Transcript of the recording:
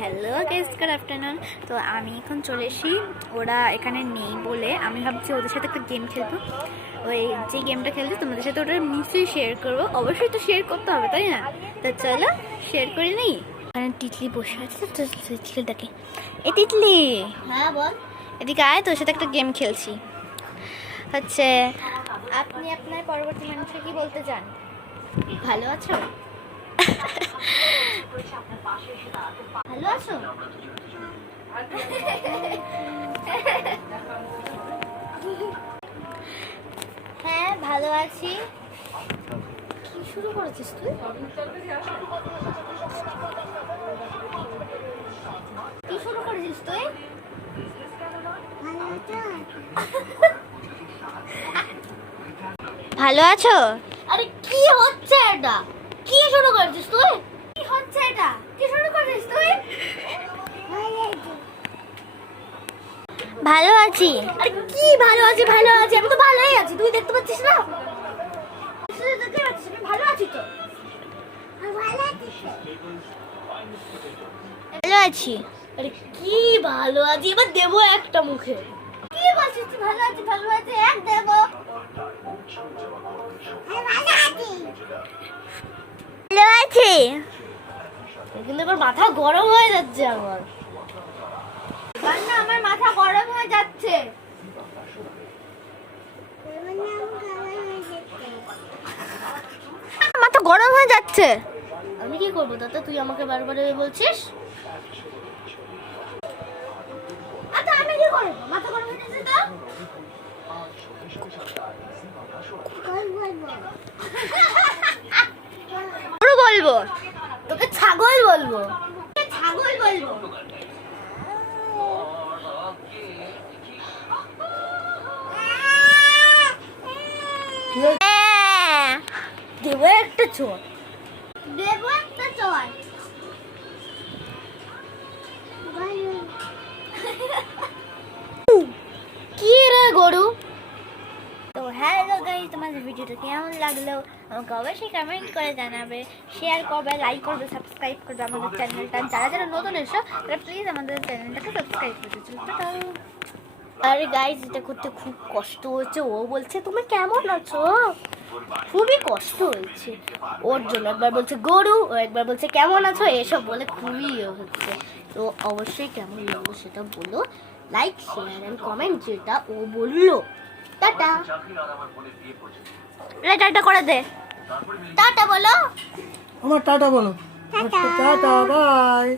Hello guys, good afternoon. তো আমি এখন চলে এসেছি, ওরা এখানে নেই বলে আমি ভাবছি ওদের সাথে একটা গেম খেলবো। ওই যে গেমটা খেলছি তোমাদের সাথে ওটা নিশ্চয়ই শেয়ার করবো, অবশ্যই তো শেয়ার করতে হবে তাই না? তো চলো শেয়ার করে নিই। এখানে তিতলি বসে আছে, তো তিতলিটাকে এই তিতলি, হ্যাঁ বল। এদিকে আয়, তোর সাথে একটা গেম খেলছি। হচ্ছে আপনি আপনার পরবর্তী মানুষকে কি বলতে চান? ভালো আছো? ভালো আছো? হ্যাঁ ভালো আছি। কি শুরু করেছিস তুই? কি শুরু করেছিস তুই? ভালো আছো? আরে কি হচ্ছে এটা? কি শুরু করেছিস তুই? কি হচ্ছে এটা? কি শুরু করেছিস তুই? ভালো আছি। আরে কি ভালো আছি ভালো আছি, আমি তো ভালোই আছি, তুই দেখতে পাচ্ছিস না? তুই দেখতে পাচ্ছিস আমি ভালো আছি তো। ভালো আছি। আরে কি ভালো আছি, এবার দেবো একটা মুখে। কি বলছিস তুই ভালো আছি ভালো আছি, এক দেবো। ভালো আছি। কিন্তু এবার মাথা গরম হয়ে যাচ্ছে আমার। না আমার মাথা গরম হয়ে যাচ্ছে। মাথা গরম হয়ে যাচ্ছে। আমি কি করবো তাতে? তুই আমাকে বারবার বলছিস। আচ্ছা আমি কি করবো? মাথা গরম হয়ে যাচ্ছে তো। গরু বলবো, তোকে ছাগল বলবো। ছাগল বলবো। হ্যাঁ। দেবো একটা চোট। দেবো একটা চোট। কি রে গরু? তো হ্যালো গাইস, তোমাদের ভিডিওটা কেমন লাগলো আমাকে অবশ্যই কমেন্ট করে জানাবে, শেয়ার করবে, লাইক করবে, সাবস্ক্রাইব করবে আমাদের চ্যানেলটা। যারা যারা নতুন এসো তারা প্লিজ আমাদের চ্যানেলটাকে সাবস্ক্রাইব করে দিও। আরে গাইস, এটা করতে খুব কষ্ট হচ্ছে। ও বলছে তুমি কেমন আছো, খুবই কষ্ট হয়েছে ওর জন্য। একবার বলছে গরু, ও একবার বলছে কেমন আছো, এসব বলে খুবই ইয়ে হচ্ছে। তো অবশ্যই কেমন লাগলো সেটা বলো, লাইক শেয়ার এন্ড কমেন্ট যেটা ও বললো। টাটা। টাটা করে দে। টাটা বলো। আমার টাটা বলো। Tata bye.